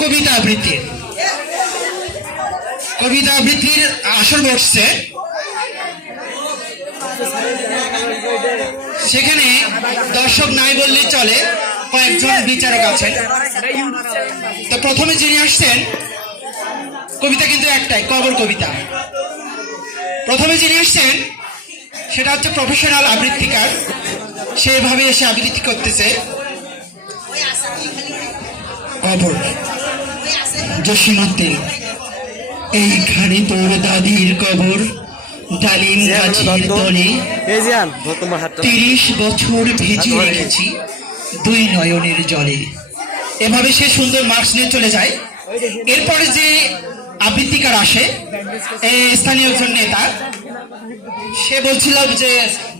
কবিতা আবৃত্তির। কবিতা আবৃত্তির আসর বসছে। সেখানে দর্শক নাই বললে চলে, কয়েকজন বিচারক আছেন। তো প্রথমে যিনি আসছেন, কবিতা কিন্তু একটাই, কবর কবিতা। প্রথমে যিনি আসছেন, সেটা হচ্ছে প্রফেশনাল আবৃত্তিকার। সেভাবে এসে আবৃত্তি করতেছে। কবর জসীমুদ্দিন এইখানে তোর দাদির কবর ডালিম গাছের তলে। তিরিশ বছর ভিজিয়ে রেখেছি দুই নয়নের জলে। এভাবে সে সুন্দর মার্কস নিয়ে চলে যায়। এরপরে যে আবৃত্তিকার আসে এই স্থানীয় একজন নেতা সে বলছিল যে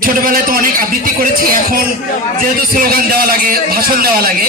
ছোটবেলায় তো অনেক আবৃত্তি করেছি এখন যেহেতু স্লোগান দেওয়া লাগে ভাষণ দেওয়া লাগে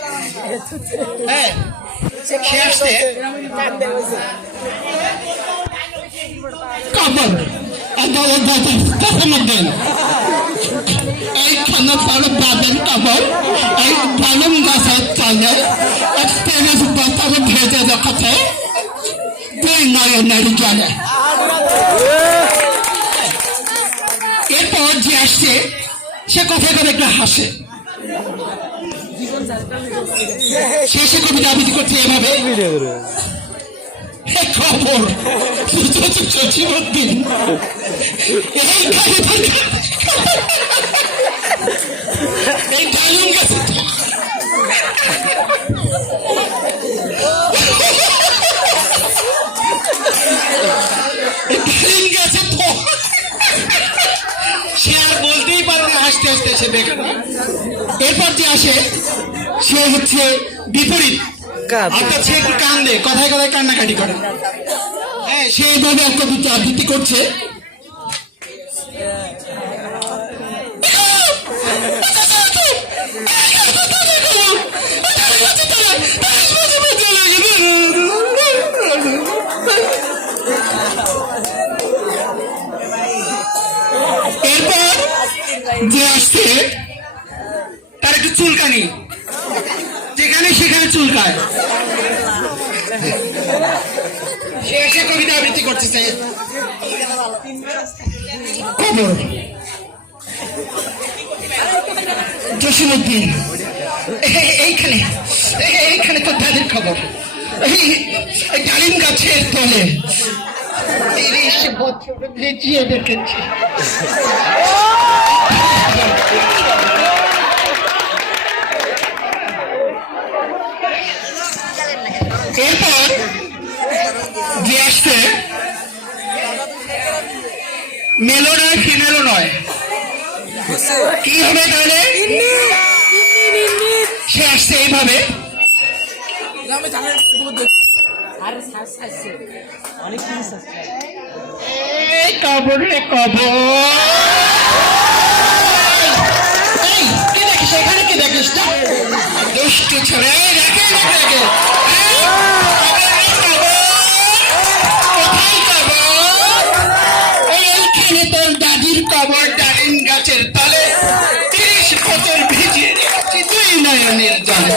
হ্যাঁ সে আসছে। কবর আদালত দাদা কখনো দেন এইখানে তার দাদের কবর এই ডালিম গাছের চলে এক তিরিশ বছর ভেজে রেখেছে। দুই নয়নের জলে এরপর যে আসছে, সে কথা একটু হাসে। শেষে কবিতা আবৃত্তি করছে এভাবে খবর! সচিবুদ্দিন এই এই দেখে না এরপর যে আসে সে হচ্ছে বিপরীত। একটা অর্থাৎ সে একটু কান্দে? কথায় কথায় কান্নাকাটি করে। হ্যাঁ সে এইভাবে একটা আবৃত্তি করছে। যে আসছে তার একটু চুলকানি। যেখানে সেখানে চুলকায়। সে এসে কবিতা আবৃত্তি করতেছে খবর। জসিমুদ্দিন এইখানে এইখানে তো তাদের খবর। এই ডালিম গাছের তলে। তিরিশ বছর ভিজিয়ে রেখেছি মেলো নয় ফিমেলও নয় কি হবে তাহলে সে আসছে এইভাবে এই কবর কবর এই, কি দেখিস দুষ্টু ছেলে দেখে দেখে ডালিম গাছের তালে তিরিশ বছর ভিজিয়ে রেখেছি দুই নয়নের জলে।